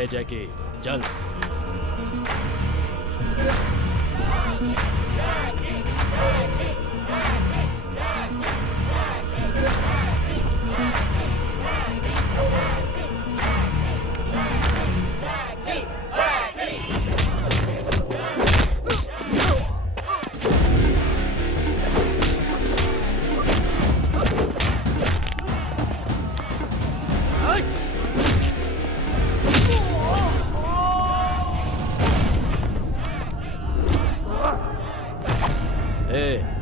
है जैकी, चल।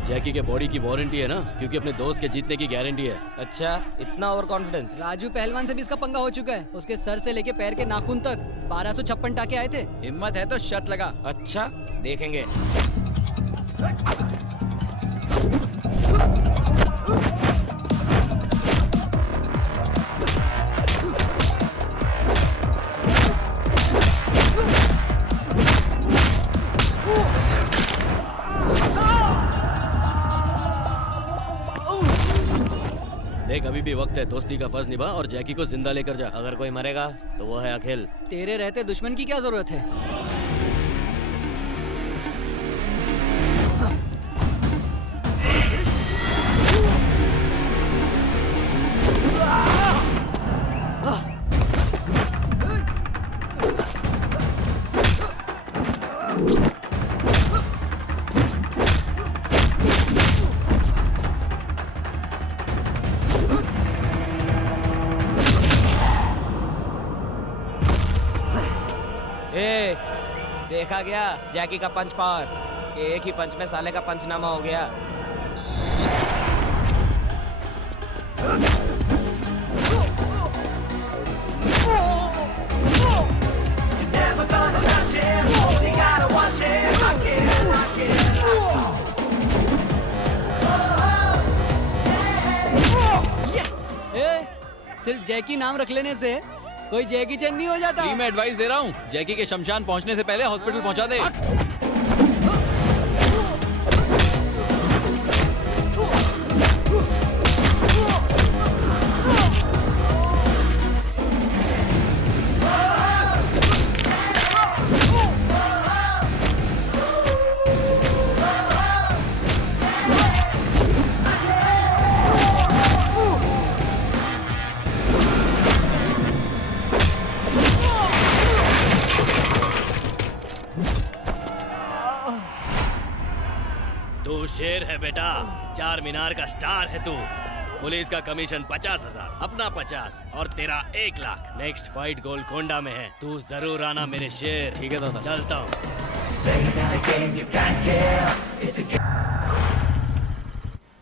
जैकी के बॉडी की वारंटी है ना, क्योंकि अपने दोस्त के जीतने की गारंटी है। अच्छा, इतना ओवर कॉन्फिडेंस। राजू पहलवान से भी इसका पंगा हो चुका है। उसके सर से लेके पैर के नाखून तक 1256 टाके आए थे। हिम्मत है तो शर्त लगा। अच्छा, देखेंगे। देख, अभी भी वक्त है, दोस्ती का फर्ज निभा और जैकी को जिंदा लेकर जा। अगर कोई मरेगा तो वो है अखिल। तेरे रहते दुश्मन की क्या जरूरत है? देखा गया जैकी का पंच पावर। एक ही पंच में साले का पंचनामा हो गया। सिर्फ जैकी नाम रख लेने से कोई जैकी चैन नहीं हो जाता। मैं एडवाइस दे रहा हूँ, जैकी के शमशान पहुँचने से पहले हॉस्पिटल पहुँचा दे। तू शेर है बेटा, चार मीनार का स्टार है तू। पुलिस का कमीशन 50,000, अपना 50 और तेरा 1 लाख। नेक्स्ट फाइट गोलकोंडा में है, तू जरूर आना मेरे शेर। ठीक है दादा, चलता हूँ।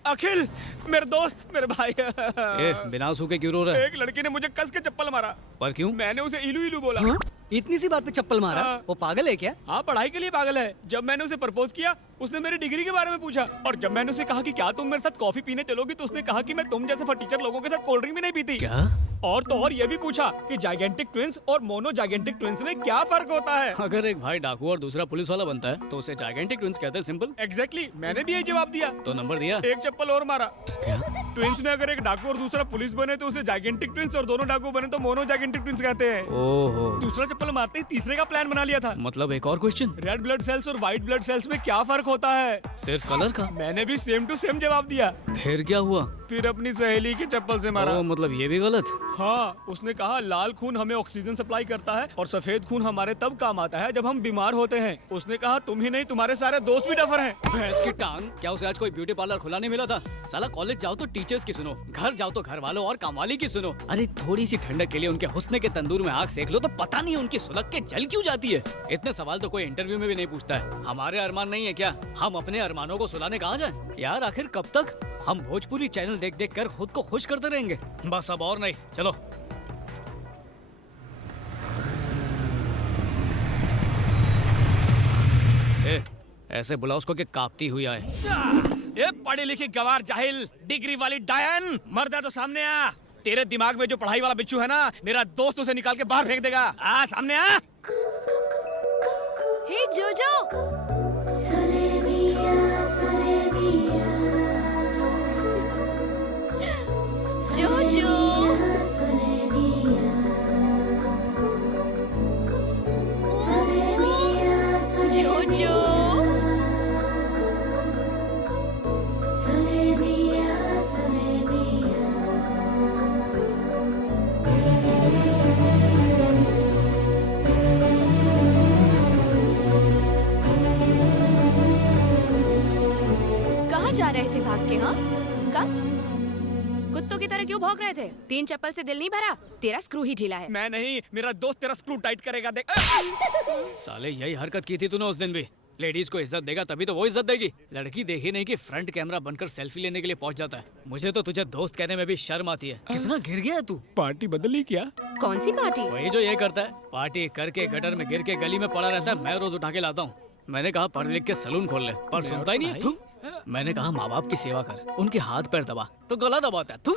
अखिल, मेरे दोस्त, मेरे भाई। बिना सूखे क्यों रो रहा है? एक लड़की ने मुझे कस के चप्पल मारा। पर क्यों? मैंने उसे इलू इलू बोला। हाँ? इतनी सी बात पे चप्पल मारा? वो पागल है क्या? हाँ, पढ़ाई के लिए पागल है। जब मैंने उसे प्रपोज किया, उसने मेरी डिग्री के बारे में पूछा। और जब मैंने उसे कहा कि क्या तुम मेरे साथ कॉफी पीने चलोगी, तो उसने कहा कि मैं तुम जैसे फटीचर लोगों के साथ कोल्ड ड्रिंक भी नहीं पीती। क्या? और तो और ये भी पूछा कि जाइगेंटिक ट्विंस और मोनो जाइगेंटिक ट्विंस में क्या फर्क होता है। अगर एक भाई डाकू और दूसरा पुलिस वाला बनता है तो उसे जाइगेंटिक ट्विंस कहते हैं। सिंपल। एग्जैक्टली, मैंने भी यही जवाब दिया। तो नंबर दिया? एक चप्पल और मारा। क्या? ट्विंस में अगर एक डाकू और दूसरा पुलिस बने तो उसे जाइगेंटिक ट्विंस, और दोनों डाकू बने तो मोनो जाइगेंटिक ट्विंस कहते हैं। ओहो। दूसरा चप्पल मारते ही तीसरे का प्लान बना लिया था। मतलब एक और क्वेश्चन, रेड ब्लड सेल्स और व्हाइट ब्लड सेल्स में क्या फर्क होता है? सिर्फ कलर का? मैंने भी सेम टू सेम जवाब दिया। फिर क्या हुआ? फिर अपनी सहेली की चप्पल से मारा। मतलब ये भी गलत? हाँ, उसने कहा लाल खून हमें ऑक्सीजन सप्लाई करता है और सफेद खून हमारे तब काम आता है जब हम बीमार होते हैं। उसने कहा तुम ही नहीं, तुम्हारे सारे दोस्त भी डफर हैं। भैंस की टांग, क्या उसे आज कोई ब्यूटी पार्लर खुला नहीं मिला था? साला कॉलेज जाओ तो टीचर्स की सुनो, घर जाओ तो घर वालों और कामवाली की सुनो। अरे थोड़ी सी ठंडक के लिए उनके हुस्न के तंदूर में आग सेक लो तो पता नहीं उनकी सुलग के जल क्यों जाती है। इतने सवाल तो कोई इंटरव्यू में भी नहीं पूछता है। हमारे अरमान नहीं है क्या? हम अपने अरमानों को सुलाने कहाँ जाएं? यार आखिर कब तक हम भोजपुरी चैनल देख देख कर खुद को खुश करते रहेंगे? बस अब और नहीं, चलो। ऐसे बुला उसको कि कांपती हुई आए। ये पढ़ी लिखी गवार जाहिल, डिग्री वाली डायन, मर्द है तो सामने आ। तेरे दिमाग में जो पढ़ाई वाला बिच्छू है ना, मेरा दोस्त उसे निकाल के बाहर फेंक देगा। आ सामने आ। हे जोजो। जोजो। के? हाँ, कब? कुत्तों की तरह क्यों भौंक रहे थे? 3 चप्पल से दिल नहीं भरा? तेरा स्क्रू ही ढीला है। मैं नहीं, मेरा दोस्त तेरा स्क्रू टाइट करेगा, देख। साले यही हरकत की थी तूने उस दिन भी। लेडीज को इज्जत देगा तभी तो वो इज्जत देगी। लड़की देखी नहीं कि फ्रंट कैमरा बनकर सेल्फी लेने के लिए पहुंच जाता है। मुझे तो तुझे दोस्त कहने में भी शर्म आती है। कितना गिर गया तू। पार्टी बदली क्या? कौन सी पार्टी? वही जो ये करता है, पार्टी करके गटर में गिर के गली में पड़ा रहता है। मैं रोज उठा के लाता हूँ। मैंने कहा पढ़ लिख के सलून खोल ले, पर सुनता ही नहीं है। तू मैंने कहा माँ बाप की सेवा कर, उनके हाथ पैर दबा तो गला दबाता है तू।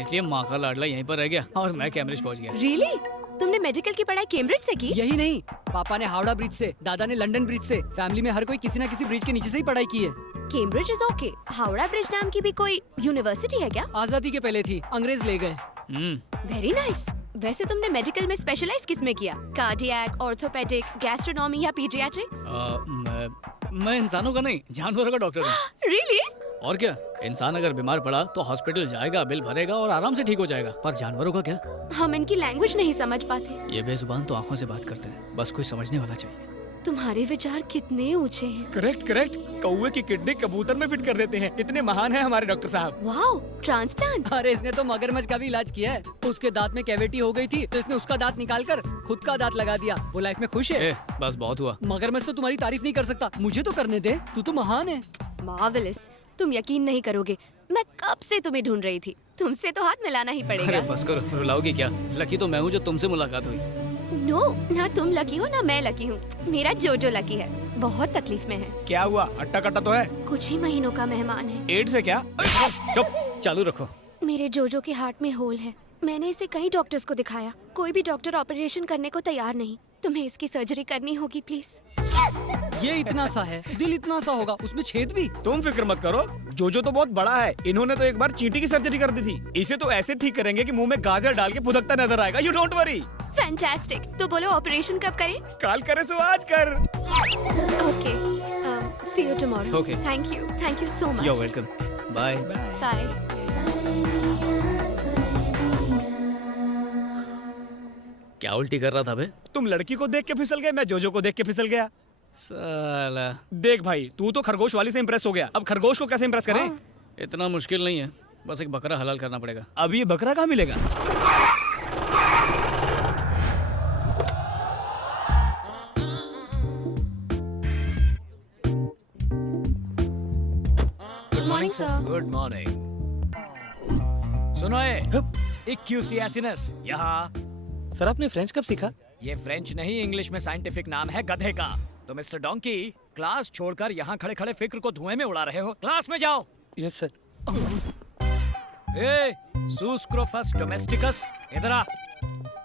इसलिए माँ का लाडला यहीं पर रह गया और मैं कैम्ब्रिज पहुँच गया। रियली? तुमने मेडिकल की पढ़ाई कैम्ब्रिज से की? यही नहीं, पापा ने हावड़ा ब्रिज से, दादा ने लंदन ब्रिज से। फैमिली में हर कोई किसी न किसी ब्रिज के नीचे से ही पढ़ाई की है। Cambridge is okay. Howrah bridge नाम की भी कोई यूनिवर्सिटी है क्या? आजादी के पहले थी, अंग्रेज ले गए। Very nice. वैसे तुमने मेडिकल में स्पेशलाइज किस में किया? कार्डियक, ऑर्थोपेडिक, गैस्ट्रोनॉमी या पीडियाट्रिक्स? मैं इंसानों का नहीं, जानवरों का डॉक्टर हूँ। रियली? और क्या, इंसान अगर बीमार पड़ा तो हॉस्पिटल जाएगा, बिल भरेगा और आराम से ठीक हो जाएगा। पर जानवरों का क्या? हम इनकी लैंग्वेज नहीं समझ पाते। ये बेजुबान तो आंखों से बात करते हैं, बस कोई समझने वाला चाहिए। तुम्हारे विचार कितने ऊंचे हैं। Correct correct. कौवे की किडनी कबूतर में फिट कर देते हैं। इतने महान हैं हमारे डॉक्टर साहब। Wow, transplant. अरे इसने तो मगरमच्छ का भी इलाज किया है। उसके दांत में कैविटी हो गई थी तो इसने उसका दांत निकाल कर खुद का दांत लगा दिया। वो लाइफ में खुश है। बस बहुत हुआ। मगरमच्छ तो तुम्हारी तारीफ नहीं कर सकता, मुझे तो करने दे, तू तो महान है। मार्वेलस। तुम यकीन नहीं करोगे, मैं कब से तुम्हें ढूंढ रही थी। तुमसे तो हाथ मिलाना ही अरे पड़ेगा। बस करो, रुलाओगी क्या? लकी तो मैं हूँ जो तुमसे मुलाकात हुई। नो, ना तुम लकी हो ना मैं लकी हूँ। मेरा जोजो लकी है, बहुत तकलीफ में है। क्या हुआ? अट्टा कट्टा तो है। कुछ ही महीनों का मेहमान है। एड्स है क्या? चुप, चालू रखो। मेरे जोजो के हार्ट में होल है। मैंने इसे कई डॉक्टर्स को दिखाया, कोई भी डॉक्टर ऑपरेशन करने को तैयार नहीं। तुम्हें इसकी सर्जरी करनी होगी प्लीज। ये इतना सा है, दिल इतना सा होगा, उसमें छेद भी। तुम फिक्र मत करो, जोजो तो बहुत बड़ा है। इन्होंने तो एक बार चींटी की सर्जरी कर दी थी। इसे तो ऐसे ठीक करेंगे कि मुंह में गाजर डाल के फुदकता नजर आएगा। You don't worry. फैंटास्टिक। तो बोलो ऑपरेशन कब करें? काल करे सो आज कर। Okay, see you tomorrow. Okay. Thank you so much. You're welcome. Bye. Bye. क्या उल्टी कर रहा था बे? तुम लड़की को देख के फिसल गए, मैं जोजो को देख के फिसल गया। साला, देख भाई, तू तो खरगोश वाली से इम्प्रेस हो गया, अब खरगोश को कैसे इम्प्रेस करें? इतना मुश्किल नहीं है, बस एक बकरा हलाल करना पड़ेगा। अब ये बकरा कहाँ मिलेगा? Good morning sir. Good morning. सुनो इक्यूसियासिनस, यहाँ। सर आपने फ्रेंच कब सीखा? ये फ्रेंच नहीं, इंग्लिश में साइंटिफिक नाम है गधे का। तो मिस्टर डोंकी, क्लास छोड़कर यहाँ खड़े खड़े फिक्र को धुएं में उड़ा रहे हो। क्लास में जाओ। Yes sir. ए, सूस्क्रोफस डोमेस्टिकस, इधर आ।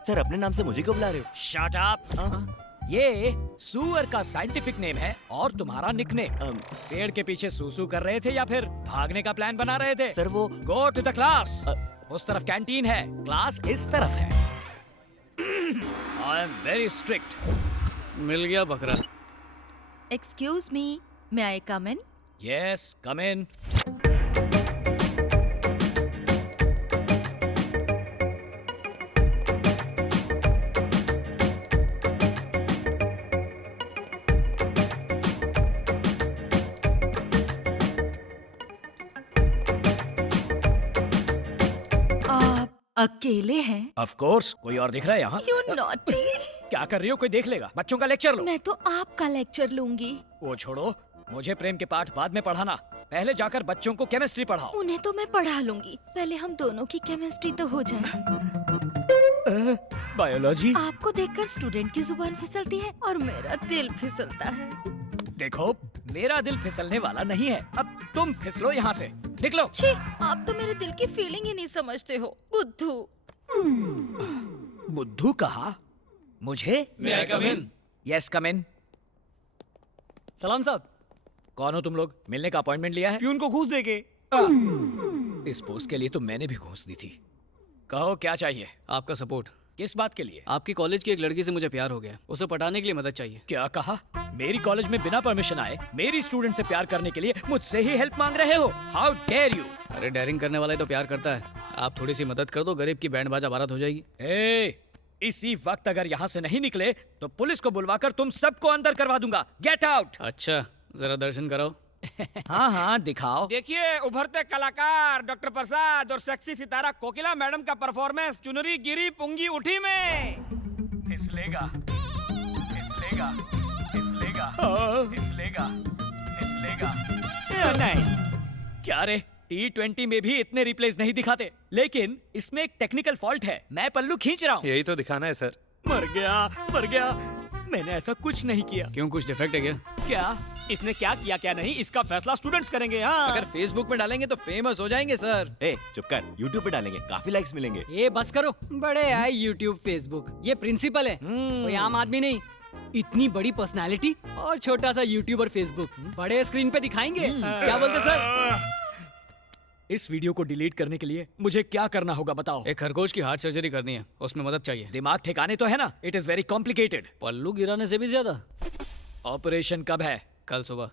सर अपने नाम से मुझे क्यों बुला रहे हो? Shut up. ये सुअर का साइंटिफिक नेम है और तुम्हारा निकनेम। पेड़ के पीछे सूसू कर रहे थे या फिर भागने का प्लान बना रहे थे? सर वो गो टू द क्लास। उस तरफ कैंटीन है, क्लास इस तरफ है। I am very strict. मिल गया बकरा। Excuse me, may I come in? Yes, come in. आप अकेले हैं? ऑफ कोर्स, कोई और दिख रहा है यहाँ? You naughty! क्या कर रही हो? कोई देख लेगा। बच्चों का लेक्चर लो। मैं तो आपका लेक्चर लूंगी। वो छोड़ो, मुझे प्रेम के पाठ बाद में पढ़ाना। पहले जाकर बच्चों को केमिस्ट्री पढ़ाओ। उन्हें तो मैं पढ़ा लूंगी, पहले हम दोनों की केमिस्ट्री तो हो जाए। बायोलॉजी। आपको देखकर स्टूडेंट की जुबान फिसलती है और मेरा दिल फिसलता है। देखो, मेरा दिल फिसलने वाला नहीं है। अब तुम फिसलो यहाँ से, निकलो। छी, आप तो मेरे दिल की फीलिंग ही नहीं समझते हो, बुद्धू। बुद्धू कहा? मुझे? May I come in? Yes, come in. सलाम साहब। कौन हो तुम लोग? मिलने का अपॉइंटमेंट लिया है? प्यून को घूस देके। इस पोस्ट के लिए तो मैंने भी घूस दी थी। कहो क्या चाहिए? आपका सपोर्ट। किस बात के लिए? आपकी कॉलेज की एक लड़की से मुझे प्यार हो गया, उसे पटाने के लिए मदद चाहिए। क्या कहा? मेरी कॉलेज में बिना परमिशन आए मेरी स्टूडेंट से प्यार करने के लिए मुझसे ही हेल्प मांग रहे हो? How dare you! अरे डेयरिंग करने वाला ही तो प्यार करता है। आप थोड़ी सी मदद कर दो, गरीब की बैंड बाजा बारात हो जाएगी। इसी वक्त अगर यहाँ से नहीं निकले तो पुलिस को बुलवाकर तुम सबको अंदर करवा दूंगा। Get out! अच्छा, जरा दर्शन कराओ। हाँ हाँ दिखाओ। देखिए उभरते कलाकार डॉक्टर प्रसाद और सेक्सी सितारा कोकिला मैडम का परफॉर्मेंस चुनरी गिरी पुंगी उठी में। फिसलेगा फिसलेगा फिसलेगा फिसलेगा फिसलेगा। नहीं क्या रे, T20 में भी इतने रिप्लेस नहीं दिखाते, लेकिन इसमें एक टेक्निकल फॉल्ट है। मैं पल्लू खींच रहा हूँ। यही तो दिखाना है सर। मर गया। मैंने ऐसा कुछ नहीं किया। क्यों, कुछ डिफेक्ट है क्या? क्या? इसने क्या किया क्या नहीं इसका फैसला स्टूडेंट्स करेंगे। हाँ अगर फेसबुक में डालेंगे तो फेमस हो जाएंगे सर। ए चुप कर, यूट्यूब पे डालेंगे, काफी लाइक्स मिलेंगे। ये बस करो, बड़े आए यूट्यूब फेसबुक, ये प्रिंसिपल है, कोई आम आदमी नहीं। इतनी बड़ी पर्सनालिटी और छोटा सा यूट्यूब और फेसबुक, बड़े स्क्रीन पे दिखाएंगे। क्या बोलते सर? इस वीडियो को डिलीट करने के लिए मुझे क्या करना होगा बताओ? एक खरगोश की हार्ट सर्जरी करनी है, उसमें मदद चाहिए। दिमाग ठिकाने तो है ना? It is very complicated. पल्लू गिराने से भी ज्यादा। ऑपरेशन कब है? कल सुबह।